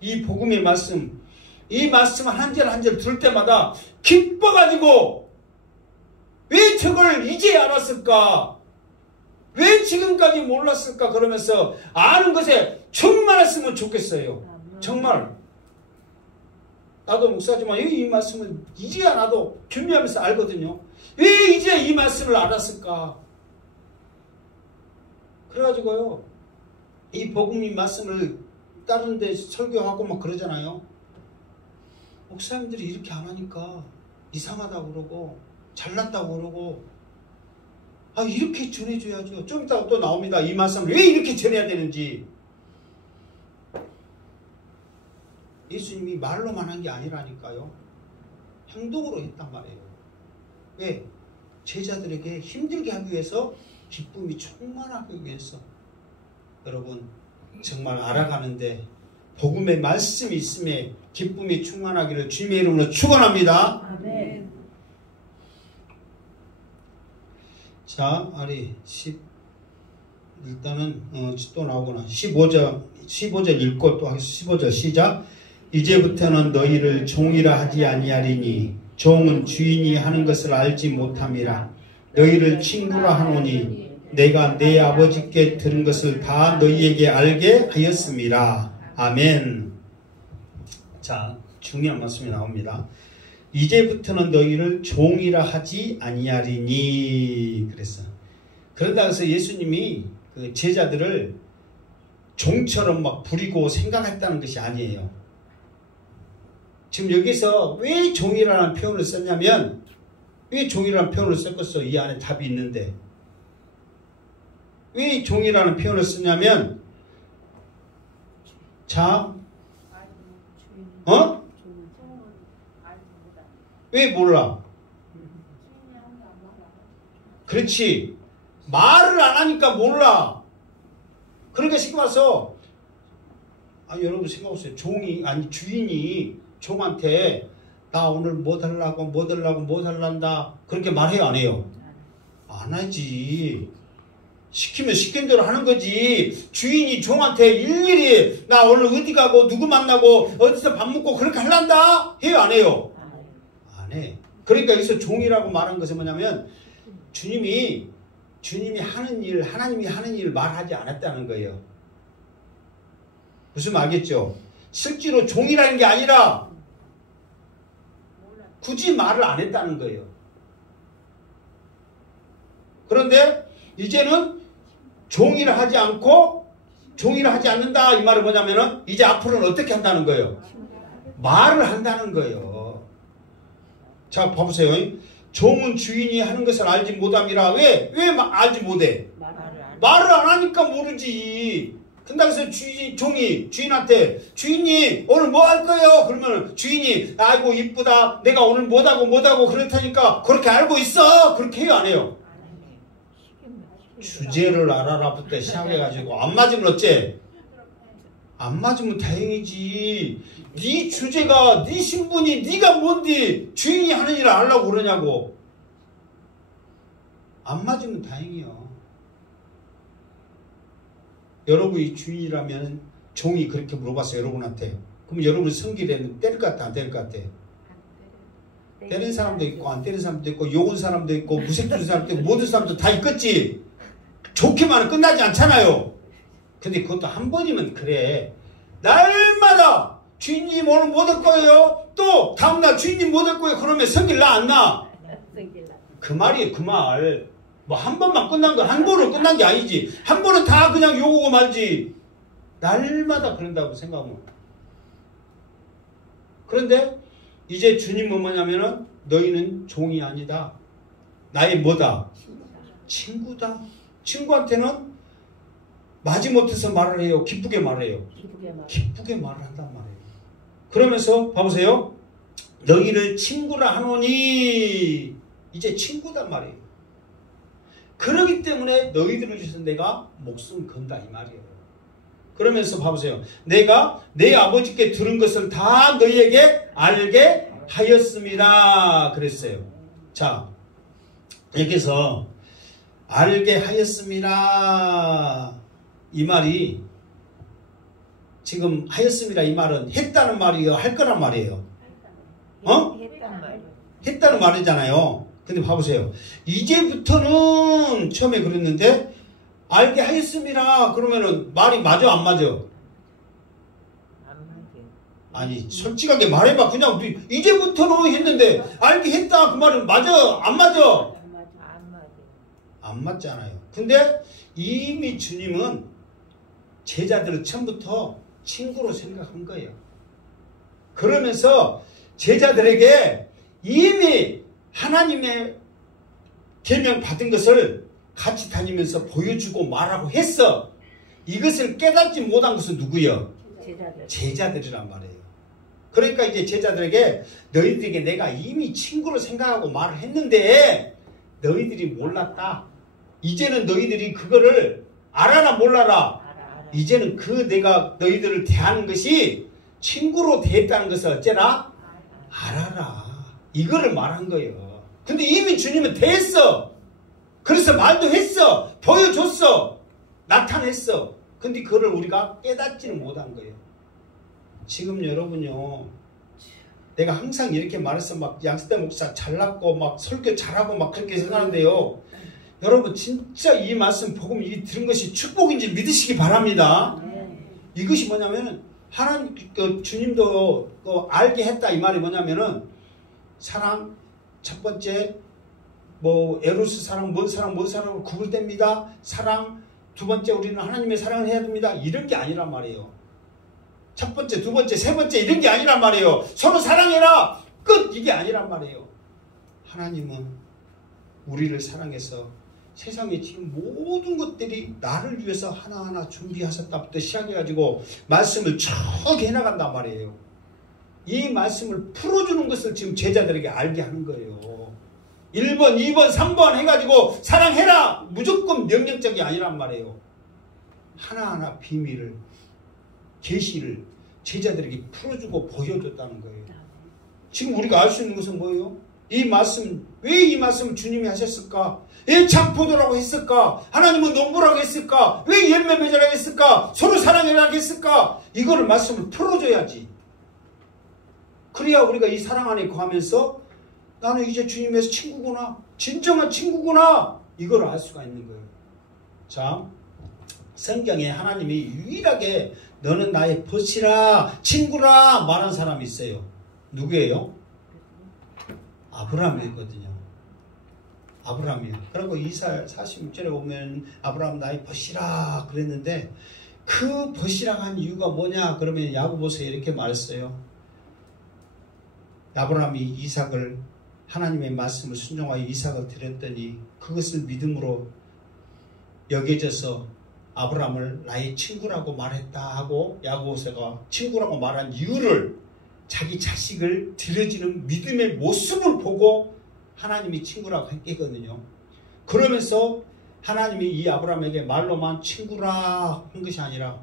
이 복음의 말씀, 이 말씀 한 절 한 절 들을 때마다 기뻐가지고 왜 저걸 이제 알았을까? 왜 지금까지 몰랐을까? 그러면서 아는 것에 충만했으면 좋겠어요. 정말. 나도 목사지만 이 말씀을 이제야 나도 준비하면서 알거든요. 왜 이제 이 말씀을 알았을까? 그래가지고요, 이 복음의 말씀을 다른 데 설교하고 막 그러잖아요. 목사님들이 이렇게 안 하니까 이상하다고 그러고 잘났다고 그러고, 아, 이렇게 전해줘야죠. 좀 이따가 또 나옵니다. 이 말씀을 왜 이렇게 전해야 되는지. 예수님이 말로만 한 게 아니라니까요. 행동으로 했단 말이에요. 왜? 제자들에게 힘들게 하기 위해서, 기쁨이 충만하기 위해서. 여러분, 정말 알아가는데 복음의 말씀이 있음에 기쁨이 충만하기를 주님의 이름으로 축원합니다. 아멘. 자, 아리 10 일단은 또 나오구나. 15절 읽고 또 하겠습니다. 15절 시작. 이제부터는 너희를 종이라 하지 아니하리니 종은 주인이 하는 것을 알지 못함이라. 너희를 친구라 하노니 내가 내 아버지께 들은 것을 다 너희에게 알게 하였습니다. 아멘. 자, 중요한 말씀이 나옵니다. 이제부터는 너희를 종이라 하지 아니하리니 그랬어. 그러다 해서 예수님이 그 제자들을 종처럼 막 부리고 생각했다는 것이 아니에요. 지금 여기서 왜 종이라는 표현을 썼냐면, 왜 종이라는 표현을 썼겠어? 이 안에 답이 있는데. 왜 종이라는 표현을 쓰냐면, 자, 왜 몰라? 그렇지. 말을 안 하니까 몰라. 그러니까 쉽게 말해서, 여러분 생각해보세요. 주인이 종한테 나 오늘 뭐 달란다 그렇게 말해요, 안 해요? 안 하지. 시키면 시킨 대로 하는 거지. 주인이 종한테 일일이 나 오늘 어디 가고 누구 만나고 어디서 밥 먹고 그렇게 할란다 해요, 안 해요? 안 해. 그러니까 여기서 종이라고 말한 것은 뭐냐면, 주님이 하는 일, 하나님이 하는 일을 말하지 않았다는 거예요. 무슨 말겠죠? 실제로 종이라는 게 아니라 굳이 말을 안 했다는 거예요. 그런데 이제는 종이라 하지 않고 종이라 하지 않는다, 이 말은 뭐냐면은 이제 앞으로는 어떻게 한다는 거예요? 말을 한다는 거예요. 자, 봐보세요. 종은 주인이 하는 것을 알지 못함이라. 왜 알지 못해? 말을 안 하니까 모르지. 근데 종이 주인한테, 주인이 오늘 뭐 할 거예요? 그러면 주인이 아이고 이쁘다, 내가 오늘 뭐하고 그렇다니까 그렇게 알고 있어. 그렇게 해요, 안 해요? 주제를 알아라부터 시작해가지고 안 맞으면 어째? 안 맞으면 다행이지. 네 주제가, 네 신분이, 네가 뭔데 주인이 하는 일을 알라고 그러냐고. 안 맞으면 다행이요. 여러분이 주인이라면 종이 그렇게 물어봤어요, 여러분한테. 그럼 여러분 성질에는 때릴 것 같아, 안 때릴 것 같아? 때리는 사람도 있고 안 때리는 사람도 있고 욕은 사람도 있고 무색 주는 사람도 있고 모든 사람도 다 있겠지. 좋게만은 끝나지 않잖아요. 근데 그것도 한 번이면 그래. 날마다 주인님 오늘 뭐 될 거예요? 또 다음날 주인님 뭐 될 거예요? 그러면 성질 나 안 나? 그 말이에요, 그 말. 뭐 한 번만 끝난 거, 한 번으로 끝난 게 아니지. 한 번은 다 그냥 욕하고 말지. 날마다 그런다고 생각하면. 그런데 이제 주님은 뭐냐면은 너희는 종이 아니다. 나의 뭐다? 친구다. 친구한테는 마지못해서 말을 해요. 기쁘게 말해요. 기쁘게 말을 한단 말이에요. 그러면서 봐보세요. 너희를 친구라 하노니, 이제 친구단 말이에요. 그러기 때문에 너희들을 위해서 내가 목숨 건다, 이 말이에요. 그러면서 봐보세요. 내가 내 아버지께 들은 것을 다 너희에게 알게 하였습니다. 그랬어요. 자, 여기서 알게 하였습니다, 이 말이 지금 하였습니다, 이 말은 했다는 말이에요, 할 거란 말이에요? 했다는 말이잖아요. 근데 봐보세요. 이제부터는 처음에 그랬는데 알게 하였습니다. 그러면은 말이 맞아, 안 맞아? 안 맞아. 아니, 솔직하게 말해봐. 그냥 이제부터는 했는데 알게 했다, 그 말은 맞아, 안 맞아? 안 맞아. 안 맞잖아요. 근데 이미 주님은 제자들을 처음부터 친구로 생각한 거예요. 그러면서 제자들에게 이미 하나님의 계명 받은 것을 같이 다니면서 보여주고 말하고 했어. 이것을 깨닫지 못한 것은 누구요? 제자들이란 말이에요. 그러니까 이제 제자들에게 너희들에게 내가 이미 친구로 생각하고 말을 했는데 너희들이 몰랐다. 이제는 너희들이 그거를 알아라 몰라라. 이제는 내가 너희들을 대하는 것이 친구로 대했다는 것을 어째라? 알아라. 이거를 말한 거예요. 근데 이미 주님은 대했어. 그래서 말도 했어. 보여줬어. 나타냈어. 근데 그거를 우리가 깨닫지는 못한 거예요. 지금 여러분요, 내가 항상 이렇게 말해서 막 양수대 목사 잘났고 막 설교 잘하고 막 그렇게 생각하는데요. 여러분 진짜 이 말씀 복음 이 들은 것이 축복인지 믿으시기 바랍니다. 이것이 뭐냐면은 하나님 주님도 알게 했다 이 말이 뭐냐면은 사랑 첫 번째 뭐 에로스 사랑 뭔 사랑으로 구분됩니다. 사랑 두 번째 우리는 하나님의 사랑을 해야 됩니다. 이런 게 아니란 말이에요. 첫 번째, 두 번째, 세 번째 이런 게 아니란 말이에요. 서로 사랑해라. 끝. 이게 아니란 말이에요. 하나님은 우리를 사랑해서 세상에 지금 모든 것들이 나를 위해서 하나하나 준비하셨다부터 시작해가지고 말씀을 쭉 해나간단 말이에요. 이 말씀을 풀어주는 것을 지금 제자들에게 알게 하는 거예요. 1번, 2번, 3번 해가지고 사랑해라. 무조건 명령적이 아니란 말이에요. 하나하나 비밀을 계시를 제자들에게 풀어주고 보여줬다는 거예요. 지금 우리가 알 수 있는 것은 뭐예요? 이 말씀, 왜 이 말씀을 주님이 하셨을까? 왜 창포도라고 했을까? 하나님은 농부라고 했을까? 왜 열매 맺으라고 했을까? 서로 사랑해라고 했을까? 이거를 말씀을 풀어줘야지. 그래야 우리가 이 사랑 안에 거하면서 나는 이제 주님에서 친구구나. 진정한 친구구나. 이걸 알 수가 있는 거예요. 자, 성경에 하나님이 유일하게 너는 나의 벗이라 친구라 말한 사람이 있어요. 누구예요? 아브라함이거든요. 아브라함이요. 그리고 이사 46절에 보면 아브라함 나의 벗이라 그랬는데 그 벗이라 한 이유가 뭐냐? 그러면 야고보서에 이렇게 말했어요. 아브라함이 이삭을 하나님의 말씀을 순종하여 이삭을 드렸더니 그것을 믿음으로 여겨져서 아브라함을 나의 친구라고 말했다 하고 야고보서가 친구라고 말한 이유를 자기 자식을 드려지는 믿음의 모습을 보고 하나님이 친구라고 했거든요. 그러면서 하나님이 이 아브라함에게 말로만 친구라 한 것이 아니라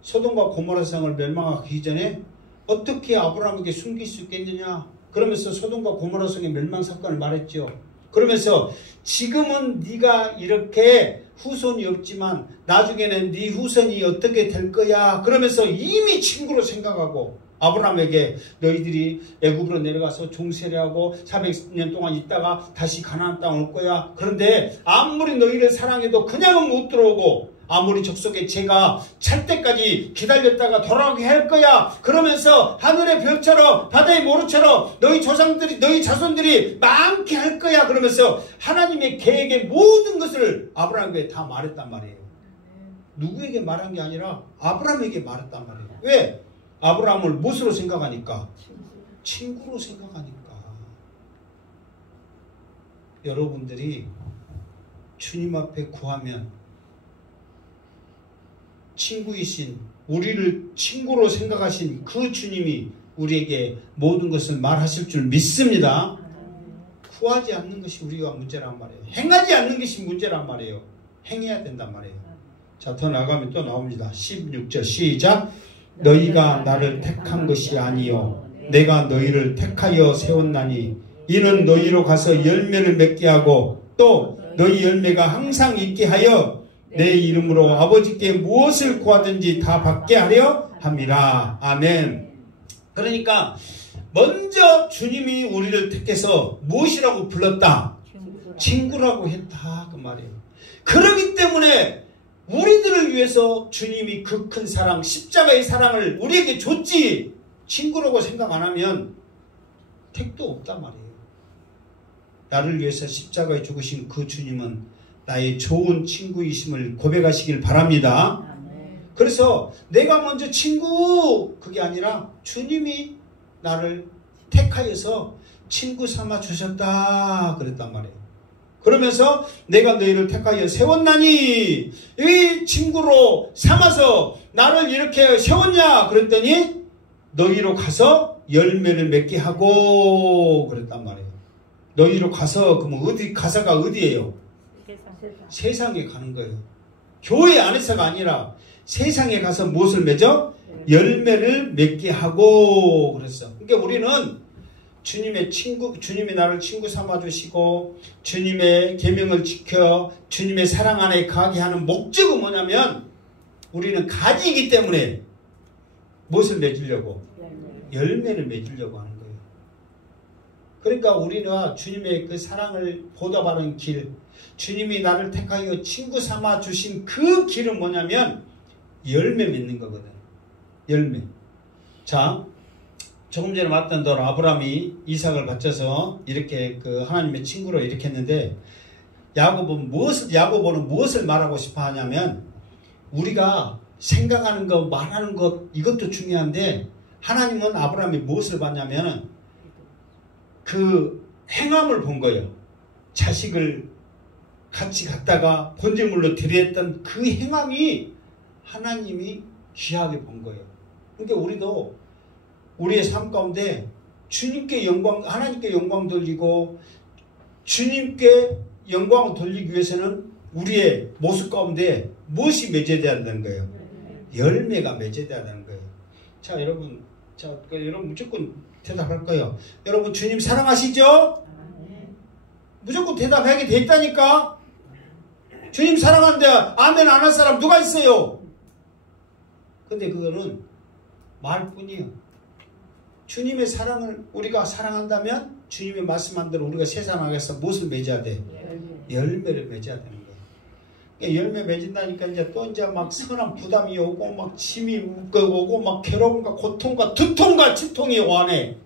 소돔과 고모라 성을 멸망하기 전에 어떻게 아브라함에게 숨길 수 있겠느냐. 그러면서 소돔과 고모라 성의 멸망 사건을 말했죠. 그러면서 지금은 네가 이렇게 후손이 없지만 나중에는 네 후손이 어떻게 될 거야. 그러면서 이미 친구로 생각하고 아브라함에게 너희들이 애굽으로 내려가서 종세례하고 400년 동안 있다가 다시 가나안 땅 올 거야. 그런데 아무리 너희를 사랑해도 그냥은 못 들어오고 아무리 족속의 죄가 찰 때까지 기다렸다가 돌아오게 할 거야. 그러면서 하늘의 별처럼 바다의 모루처럼 너희 조상들이 너희 자손들이 많게 할 거야. 그러면서 하나님의 계획의 모든 것을 아브라함에게 다 말했단 말이에요. 누구에게 말한 게 아니라 아브라함에게 말했단 말이에요. 왜? 아브라함을 무엇으로 생각하니까? 친구로 생각하니까. 여러분들이 주님 앞에 구하면 친구이신 우리를 친구로 생각하신 그 주님이 우리에게 모든 것을 말하실 줄 믿습니다. 구하지 않는 것이 우리가 문제란 말이에요. 행하지 않는 것이 문제란 말이에요. 행해야 된단 말이에요. 자, 더 나가면 또 나옵니다. 16절 시작. 너희가 나를 택한 것이 아니요 내가 너희를 택하여 세웠나니 이는 너희로 가서 열매를 맺게 하고 또 너희 열매가 항상 있게 하여 내 이름으로 아버지께 무엇을 구하든지 다 받게 하려 함이라. 아멘. 그러니까 먼저 주님이 우리를 택해서 무엇이라고 불렀다? 친구라고 했다 그 말이에요. 그렇기 때문에 우리들을 위해서 주님이 그 큰 사랑, 십자가의 사랑을 우리에게 줬지 친구라고 생각 안 하면 택도 없단 말이에요. 나를 위해서 십자가에 죽으신 그 주님은 나의 좋은 친구이심을 고백하시길 바랍니다. 그래서 내가 먼저 친구 그게 아니라 주님이 나를 택하여서 친구 삼아 주셨다 그랬단 말이에요. 그러면서 내가 너희를 택하여 세웠나니 이 친구로 삼아서 나를 이렇게 세웠냐 그랬더니 너희로 가서 열매를 맺게 하고 그랬단 말이에요. 너희로 가서 그러면 어디 가사가 어디예요? 세상에 가는 거예요. 교회 안에서가 아니라 세상에 가서 무엇을 맺어? 열매를 맺게 하고 그랬어. 그러니까 우리는 주님의 친구, 주님이 나를 친구 삼아주시고 주님의 계명을 지켜 주님의 사랑 안에 가게 하는 목적은 뭐냐면 우리는 가지이기 때문에 무엇을 맺으려고? 열매를 맺으려고 하는 거예요. 그러니까 우리가 주님의 그 사랑을 보답하는 길, 주님이 나를 택하여 친구 삼아 주신 그 길은 뭐냐면 열매 맺는 거거든. 열매. 자, 조금 전에 봤던 대로 아브라함이 이삭을 바쳐서 이렇게 그 하나님의 친구로 이렇게 했는데 야고보는 무엇을 말하고 싶어 하냐면 우리가 생각하는 것, 말하는 것 이것도 중요한데 하나님은 아브라함이 무엇을 봤냐면 그 행함을 본 거예요. 자식을 같이 갖다가 번제물로 드렸던 그 행함이 하나님이 귀하게 본 거예요. 그러니까 우리도 우리의 삶 가운데 주님께 영광, 하나님께 영광 돌리고 주님께 영광을 돌리기 위해서는 우리의 모습 가운데 무엇이 맺어야 한다는 거예요? 열매가 맺어야 한다는 거예요. 자, 여러분, 여러분 무조건 대답할 거예요. 여러분 주님 사랑하시죠? 무조건 대답하게 돼 있다니까. 주님 사랑하는데 아멘 안 할 사람 누가 있어요? 근데 그거는 말뿐이에요. 주님의 사랑을 우리가 사랑한다면 주님의 말씀한 대로 우리가 세상 안에서 무엇을 맺어야 돼? 열매를 맺어야 되는 거예요. 그러니까 열매 맺은다니까 이제 막 선한 부담이 오고 막 짐이 오고 막 괴로움과 고통과 두통과 치통이 오네.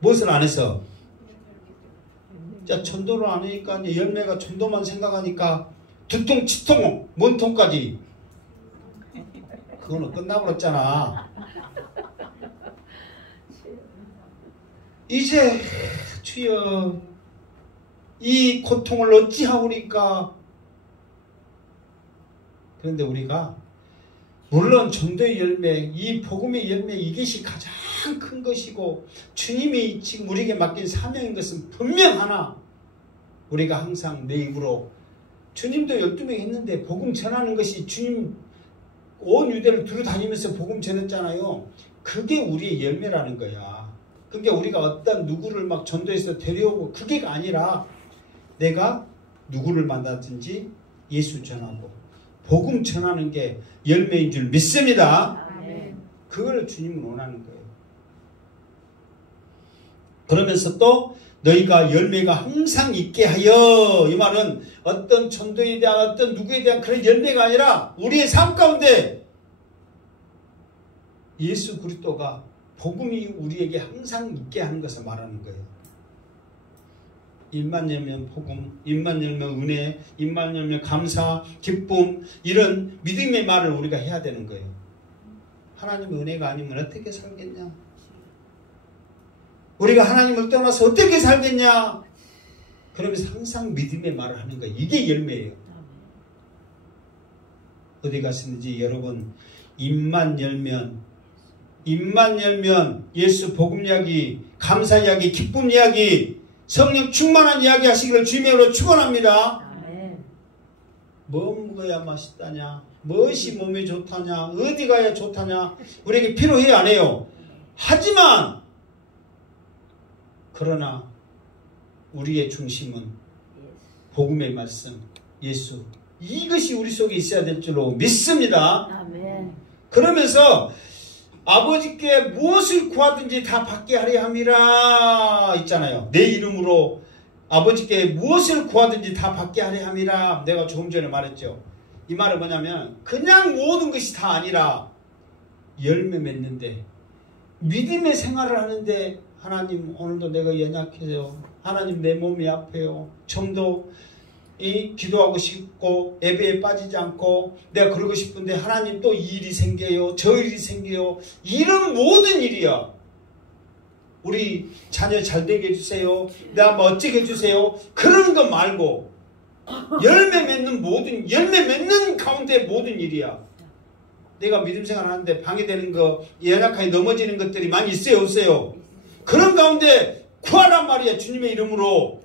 무엇을 안 해서? 자, 전도를 안 하니까 이제 열매가 전도만 생각하니까 두통, 치통, 문통까지 그거는 끝나버렸잖아. 이제 주여 이 고통을 어찌하오리까. 그런데 우리가 물론 전도의 열매, 이 복음의 열매 이것이 가장 큰 것이고 주님이 지금 우리에게 맡긴 사명인 것은 분명하나 우리가 항상 내 입으로 주님도 12명 했는데 복음 전하는 것이 주님 온 유대를 두루 다니면서 복음 전했잖아요. 그게 우리의 열매라는 거야. 그게 우리가 어떤 누구를 막 전도해서 데려오고 그게 아니라 내가 누구를 만나든지 예수 전하고 복음 전하는 게 열매인 줄 믿습니다. 그걸 주님은 원하는 거예요. 그러면서 또 너희가 열매가 항상 있게 하여, 이 말은 어떤 전도에 대한 어떤 누구에 대한 그런 열매가 아니라 우리의 삶 가운데 예수 그리스도가 복음이 우리에게 항상 있게 하는 것을 말하는 거예요. 입만 열면 복음, 입만 열면 은혜, 입만 열면 감사, 기쁨, 이런 믿음의 말을 우리가 해야 되는 거예요. 하나님의 은혜가 아니면 어떻게 살겠냐? 우리가 하나님을 떠나서 어떻게 살겠냐? 그러면서 항상 믿음의 말을 하는 거예요. 이게 열매예요. 어디 가시는지 여러분 입만 열면 예수 복음 이야기, 감사 이야기, 기쁨 이야기, 성령 충만한 이야기 하시기를 주님으로 축원합니다. 뭐 먹어야 맛있다냐? 무엇이 몸에 좋다냐? 어디 가야 좋다냐? 우리에게 필요해요, 안 해요? 하지만 그러나 우리의 중심은 복음의 말씀, 예수, 이것이 우리 속에 있어야 될 줄로 믿습니다. 그러면서 아버지께 무엇을 구하든지 다 받게 하려 함이라 있잖아요. 내 이름으로 아버지께 무엇을 구하든지 다 받게 하려 함이라. 내가 조금 전에 말했죠. 이 말은 뭐냐면 그냥 모든 것이 다 아니라 열매 맺는데 믿음의 생활을 하는데 하나님 오늘도 내가 연약해요. 하나님 내 몸이 아파요. 좀 더 이 기도하고 싶고 예배에 빠지지 않고 내가 그러고 싶은데 하나님 또 이 일이 생겨요. 저 일이 생겨요. 이런 모든 일이야. 우리 자녀 잘 되게 해주세요. 내가 뭐 어찌게 해주세요. 그런 거 말고 열매 맺는 가운데 모든 일이야. 내가 믿음 생활하는데 방해되는 거, 연약하게 넘어지는 것들이 많이 있어요, 없어요? 그런 가운데 구하란 말이야, 주님의 이름으로.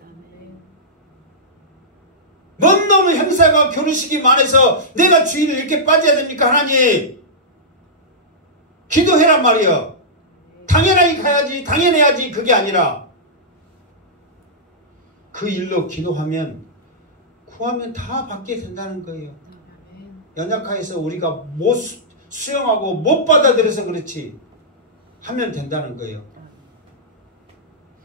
뭔 놈의 행사가 결혼식이 많아서 내가 주일을 이렇게 빠져야 됩니까, 하나님? 기도해란 말이야. 당연하게 가야지, 당연해야지, 그게 아니라 그 일로 기도하면, 구하면 다 받게 된다는 거예요. 연약해서 우리가 못 수용하고 못 받아들여서 그렇지, 하면 된다는 거예요.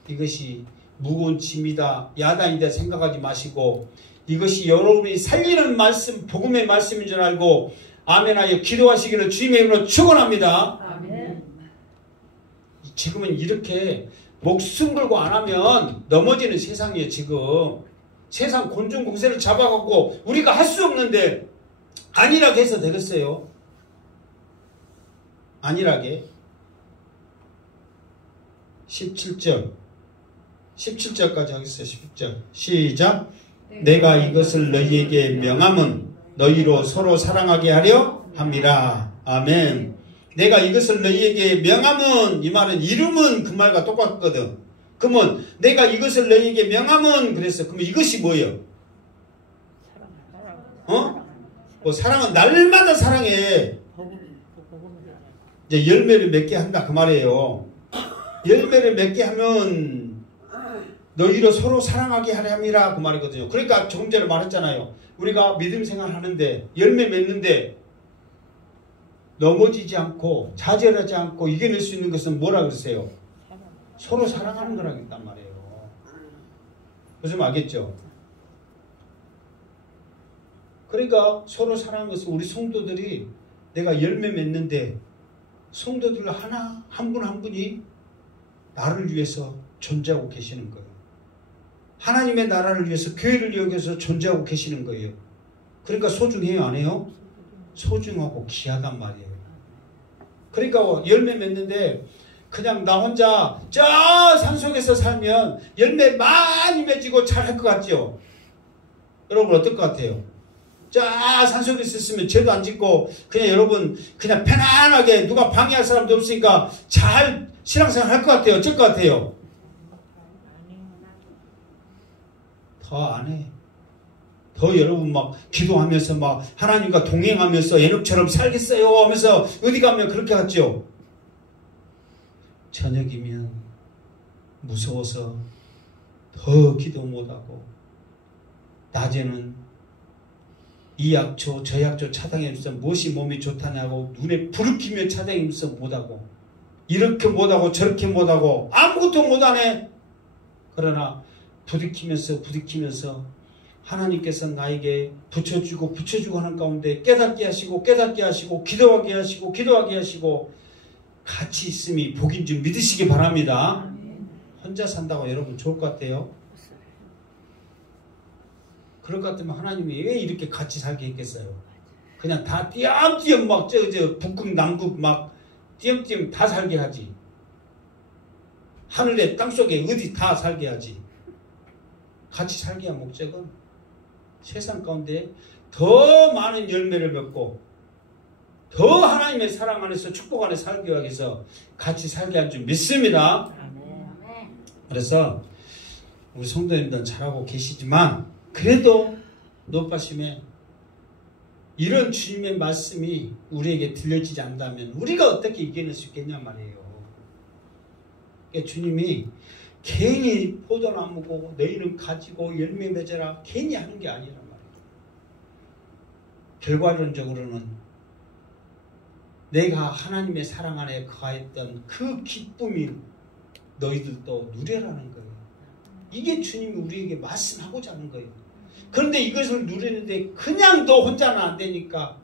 이것이 무거운 짐이다, 야단이다 생각하지 마시고, 이것이 여러분이 살리는 말씀, 복음의 말씀인 줄 알고 아멘하여 기도하시기를 주님의 이름으로 축원합니다. 아멘. 지금은 이렇게 목숨 걸고 안 하면 넘어지는 세상이에요. 지금 세상 곤충 공세를 잡아갖고 우리가 할 수 없는데 안일하게 해서 되겠어요? 안일하게. 17절까지 하겠어요. 10절 시작. 내가 이것을 너희에게 명함은 너희로 서로 사랑하게 하려 함이라. 아멘. 내가 이것을 너희에게 명함은, 이 말은 이름은 그 말과 똑같거든. 그러면 내가 이것을 너희에게 명함은, 그래서 그러면 이것이 뭐예요? 뭐 사랑은 날마다 사랑해. 이제 열매를 맺게 한다 그 말이에요. 열매를 맺게 하면 너희로 서로 사랑하게 하려 함이라 그 말이거든요. 그러니까 조금 전에 말했잖아요. 우리가 믿음 생활 하는데 열매 맺는데 넘어지지 않고 좌절하지 않고 이겨낼 수 있는 것은 뭐라 그러세요? 서로 사랑하는 거라겠단 말이에요. 무슨 알겠죠? 그러니까 서로 사랑하는 것은 우리 성도들이 내가 열매 맺는데 성도들 하나 한 분 한 분이 나를 위해서 존재하고 계시는 거예요. 하나님의 나라를 위해서 교회를 위해서 존재하고 계시는 거예요. 그러니까 소중해요, 안 해요? 소중하고 귀하단 말이에요. 그러니까 열매 맺는데 그냥 나 혼자 저 산속에서 살면 열매 많이 맺고 잘할 것 같죠? 여러분 어떨 것 같아요? 저 산속에 있었으면 죄도 안 짓고 그냥 여러분 그냥 편안하게 누가 방해할 사람도 없으니까 잘 신앙생활 할 것 같아요? 어쩔 것 같아요? 더 안 해. 더 여러분 막 기도하면서 막 하나님과 동행하면서 예능처럼 살겠어요 하면서 어디 가면 그렇게 하죠. 저녁이면 무서워서 더 기도 못하고 낮에는 이 약초 저 약초 차당해서 무엇이 몸이 좋다냐고 눈에 불을 켜며 차당해서 못하고 이렇게 못하고 저렇게 못하고 아무것도 못하네. 그러나 부딪히면서 하나님께서 나에게 붙여주고 하는 가운데 깨닫게 하시고 기도하게 하시고 같이 있음이 복인 줄 믿으시기 바랍니다. 혼자 산다고 여러분 좋을 것 같아요? 그럴 것 같으면 하나님이 왜 이렇게 같이 살게 했겠어요? 그냥 다 띄엄띄엄 막 북극 남극 막 띄엄띄엄 다 살게 하지. 하늘에 땅속에 어디 다 살게 하지. 같이 살게 한 목적은 세상 가운데 더 많은 열매를 맺고 더 하나님의 사랑 안에서 축복 안에 살기 위해서 같이 살게 할 줄 믿습니다. 그래서 우리 성도님들은 잘하고 계시지만 그래도 높아심에 이런 주님의 말씀이 우리에게 들려지지 않다면 우리가 어떻게 이겨낼 수 있겠냐 말이에요. 그러니까 주님이 괜히 포도나무고 너희는 가지고 열매 맺어라 괜히 하는 게 아니란 말이에요. 결과론적으로는 내가 하나님의 사랑 안에 거하였던 그 기쁨이 너희들도 누려라는 거예요. 이게 주님이 우리에게 말씀하고자 하는 거예요. 그런데 이것을 누리는데 그냥 너 혼자는 안 되니까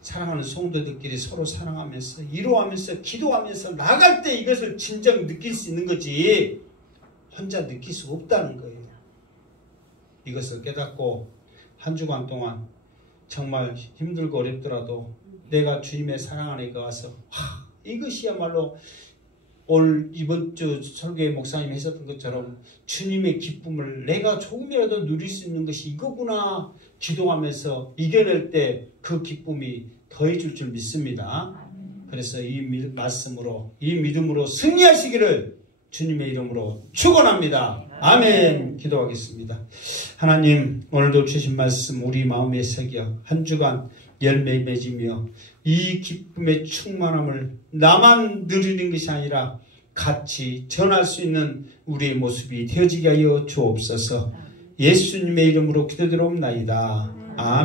사랑하는 성도들끼리 서로 사랑하면서 위로하면서 기도하면서 나갈 때 이것을 진정 느낄 수 있는 거지 혼자 느낄 수 없다는 거예요. 이것을 깨닫고 한 주간 동안 정말 힘들고 어렵더라도 내가 주님의 사랑 안에 가서 이것이야말로 오늘 이번 주 설교의 목사님 하셨던 것처럼 주님의 기쁨을 내가 조금이라도 누릴 수 있는 것이 이거구나 기도하면서 이겨낼 때 그 기쁨이 더해질 줄 믿습니다. 그래서 이 말씀으로 이 믿음으로 승리하시기를 주님의 이름으로 축원합니다. 아멘. 기도하겠습니다. 하나님 오늘도 주신 말씀 우리 마음에 새겨 한 주간 열매 맺으며 이 기쁨의 충만함을 나만 누리는 것이 아니라 같이 전할 수 있는 우리의 모습이 되어지게 하여 주옵소서. 예수님의 이름으로 기도드리옵나이다. 아멘.